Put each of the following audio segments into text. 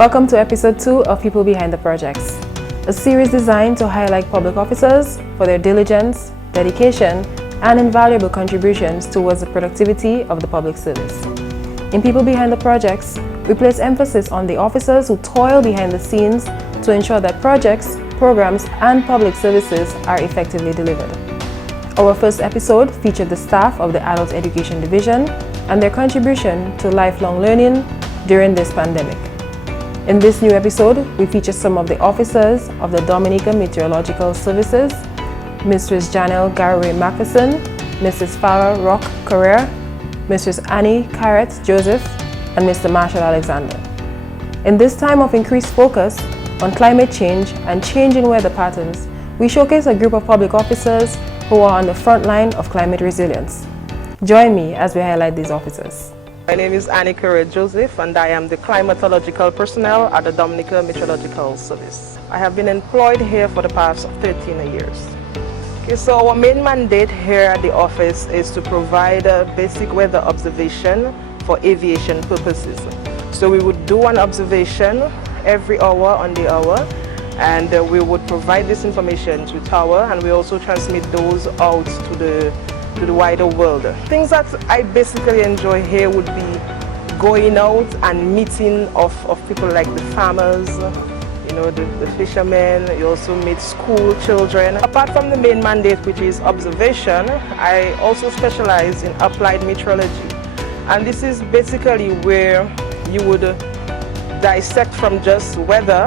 Welcome to episode 2 of People Behind the Projects, a series designed to highlight public officers for their diligence, dedication, and invaluable contributions towards the productivity of the public service. In People Behind the Projects, we place emphasis on the officers who toil behind the scenes to ensure that projects, programs, and public services are effectively delivered. Our first episode featured the staff of the Adult Education Division and their contribution to lifelong learning during this pandemic. In this new episode, we feature some of the officers of the Dominica Meteorological Services, Mrs. Janelle Garraway Macpherson, Mrs. Farah Rock Carrere, Mrs. Annie Carrett Joseph, and Mr. Marshall Alexander. In this time of increased focus on climate change and changing weather patterns, we showcase a group of public officers who are on the front line of climate resilience. Join me as we highlight these officers. My name is Annie Carrett Joseph, and I am the climatological personnel at the Dominica Meteorological Service. I have been employed here for the past 13 years. Okay, so our main mandate here at the office is to provide basic weather observation for aviation purposes. So we would do an observation every hour on the hour, and we would provide this information to tower, and we also transmit those out to the wider world. Things that I basically enjoy here would be going out and meeting of people like the farmers, you know, the fishermen. You also meet school children. Apart from the main mandate, which is observation, I also specialize in applied meteorology. And this is basically where you would dissect from just weather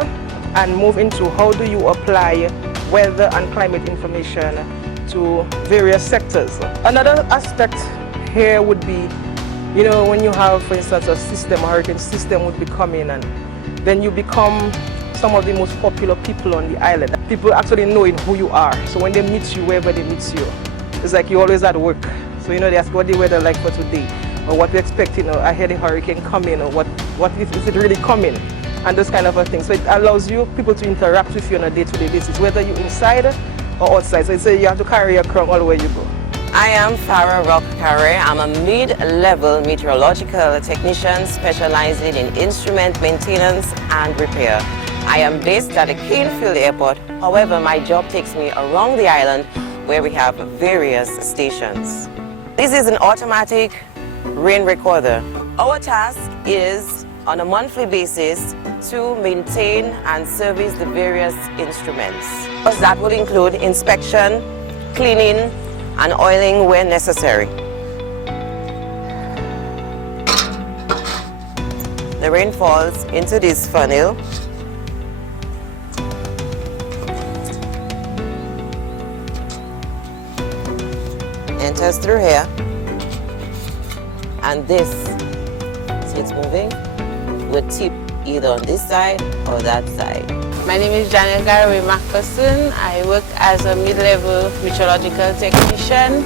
and move into how do you apply weather and climate information to various sectors. Another aspect here would be, you know, when you have, for instance, a hurricane system would be coming, and then you become some of the most popular people on the island. People actually knowing who you are. So when they meet you, wherever they meet you, it's like you're always at work. So, you know, they ask what the weather like for today, or what we expect, you know, I hear the hurricane coming, or what is it really coming, and those kind of a thing. So it allows people to interact with you on a day-to-day basis, whether you're inside or outside. So you have to carry your crown all where you go. I am Farah Rock Carrere. I'm a mid-level meteorological technician specializing in instrument maintenance and repair. I am based at the Canefield Airport. However, my job takes me around the island where we have various stations. This is an automatic rain recorder. Our task is on a monthly basis to maintain and service the various instruments. That will include inspection, cleaning, and oiling where necessary. The rain falls into this funnel. Enters through here, and this, see it's moving, would tip either on this side or that side. My name is Janelle Garraway Macpherson. I work as a mid-level meteorological technician,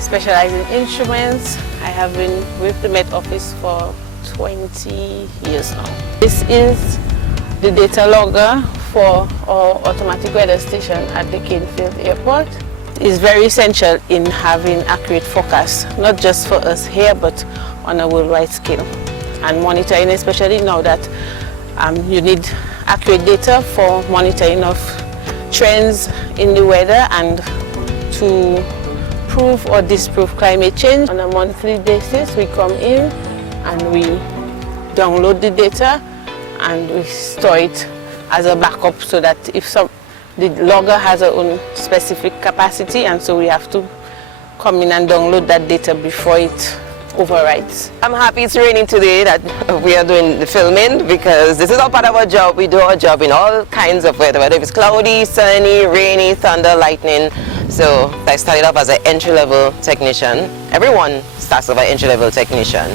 specializing in instruments. I have been with the Met Office for 20 years now. This is the data logger for our automatic weather station at the Canefield Airport. It is very essential in having accurate forecasts, not just for us here, but on a worldwide scale. And monitoring, especially now that you need accurate data for monitoring of trends in the weather and to prove or disprove climate change. On a monthly basis, we come in and we download the data and we store it as a backup, so that if the logger has our own specific capacity, and so we have to come in and download that data before it overwrites. I'm happy it's raining today, that we are doing the filming, because this is all part of our job. We do our job in all kinds of weather, whether it's cloudy, sunny, rainy, thunder, lightning. So I started off as an entry-level technician. Everyone starts off as an entry-level technician,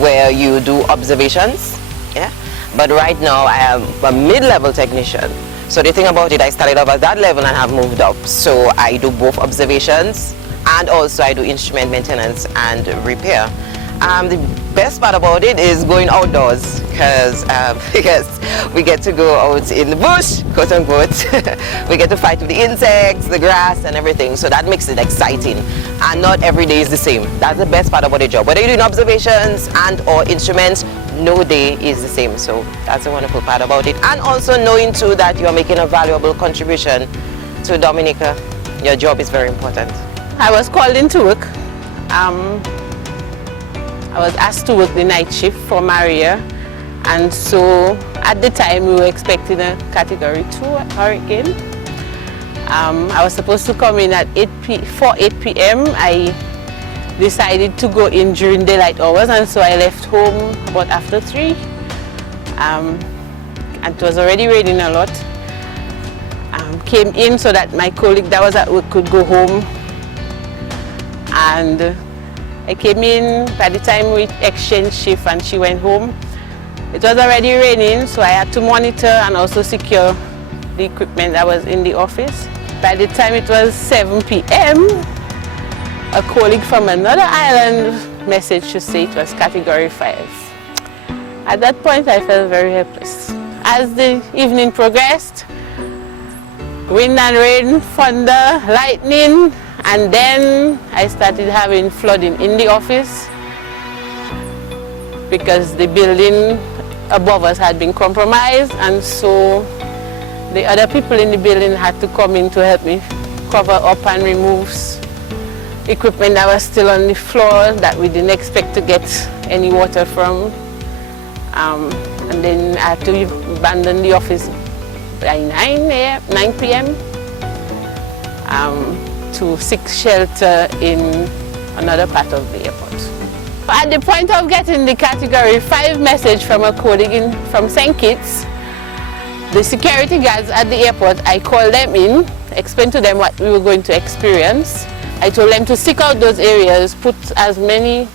where you do observations. Yeah. But right now I am a mid-level technician. So the thing about it, I started off at that level and have moved up. So I do both observations, and also I do instrument maintenance and repair. The best part about it is going outdoors. because we get to go out in the bush, quote unquote. We get to fight with the insects, the grass and everything, so that makes it exciting. And not every day is the same. That's the best part about the job. Whether you're doing observations and or instruments, no day is the same. So that's the wonderful part about it. And also knowing too that you're making a valuable contribution to Dominica. Your job is very important. I was called into work. I was asked to work the night shift for Maria, and so at the time we were expecting a Category 2 hurricane. I was supposed to come in at 8 p.m. I decided to go in during daylight hours, and so I left home about after 3. And it was already raining a lot. Came in so that my colleague that was at work could go home, and I came in by the time we exchanged shift and she went home. It was already raining, so I had to monitor and also secure the equipment that was in the office. By the time it was 7 p.m., a colleague from another island messaged to say it was Category 5. At that point, I felt very helpless. As the evening progressed, wind and rain, thunder, lightning, and then I started having flooding in the office because the building above us had been compromised, and so the other people in the building had to come in to help me cover up and remove equipment that was still on the floor that we didn't expect to get any water from. And then I had to abandon the office by 9 p.m. To seek shelter in another part of the airport. At the point of getting the Category 5 message from a colleague from St. Kitts, the security guards at the airport, I called them in, explained to them what we were going to experience. I told them to seek out those areas, put as many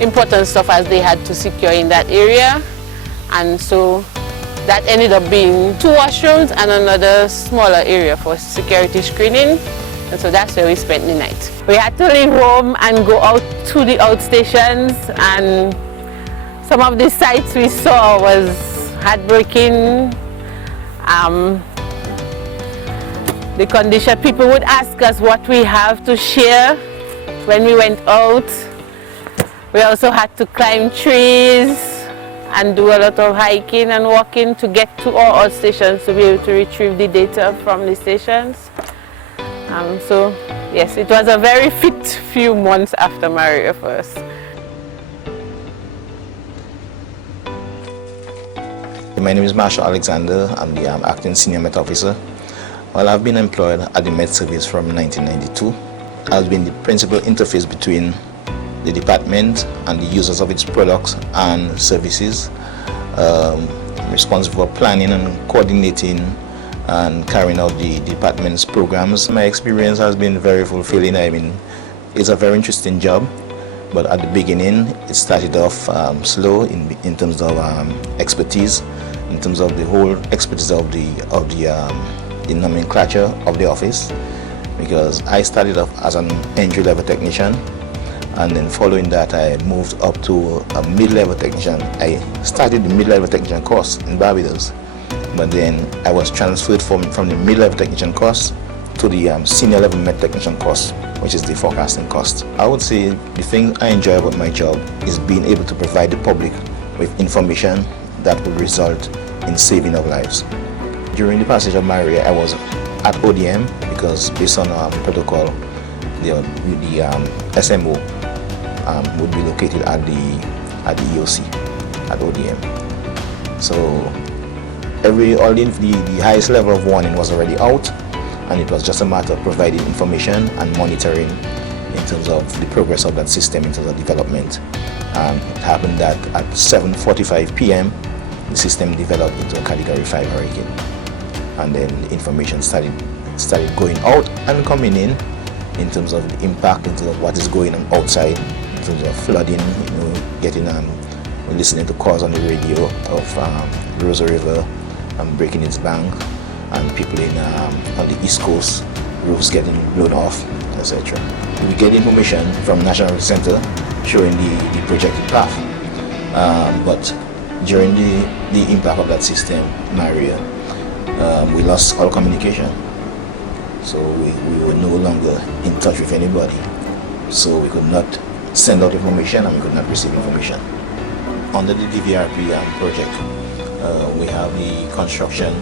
important stuff as they had to secure in that area, and so that ended up being 2 washrooms and another smaller area for security screening. And so that's where we spent the night. We had to leave home and go out to the outstations, and some of the sights we saw was heartbreaking. The condition, people would ask us what we have to share when we went out. We also had to climb trees and do a lot of hiking and walking to get to our outstations to be able to retrieve the data from the stations. So yes, it was a very fit few months after Maria for us. My name is Marshall Alexander. I'm the acting senior Met officer. Well, I've been employed at the Met Service from 1992. I've been the principal interface between the department and the users of its products and services. Responsible for planning and coordinating and carrying out the department's programs. My experience has been very fulfilling. I mean, it's a very interesting job, but at the beginning it started off slow in terms of expertise, in terms of the whole expertise of the nomenclature of the office, because I started off as an entry-level technician, and then following that I moved up to a mid-level technician. I started the mid-level technician course in Barbados, but then I was transferred from the mid-level technician course to the senior level med technician course, which is the forecasting course. I would say the thing I enjoy about my job is being able to provide the public with information that would result in saving of lives. During the passage of Maria, I was at ODM because based on protocol, the SMO would be located at the EOC at ODM. So all the highest level of warning was already out, and it was just a matter of providing information and monitoring in terms of the progress of that system in terms of development. It happened that at 7:45 p.m. the system developed into a Category 5 hurricane, and then the information started going out and coming in terms of the impact, in terms of what is going on outside, in terms of flooding, getting listening to calls on the radio of Rosa River breaking its bank, and people on the East Coast, roofs getting blown off, etc. We get information from National Center showing the projected path, but during the impact of that system, Maria, we lost all communication. So we were no longer in touch with anybody. So we could not send out information and we could not receive information. Under the DVRP project, we have the construction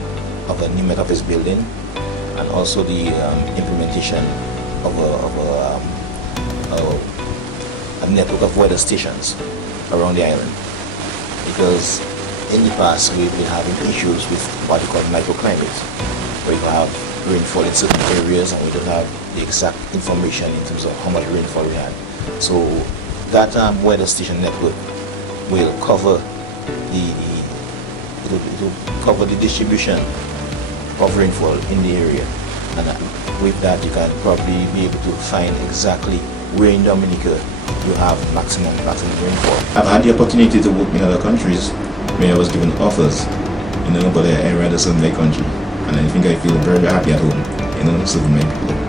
of a new Met Office building and also the implementation of a network of weather stations around the island. Because in the past we've been having issues with what we call microclimates, where you have rainfall in certain areas and we don't have the exact information in terms of how much rainfall we had. So that weather station network will cover it will cover the distribution of rainfall in the area, and with that you can probably be able to find exactly where in Dominica you have maximum rainfall. I've had the opportunity to work in other countries where I was given offers, but I rather serve my country, and I think I feel very happy at home, serving my people.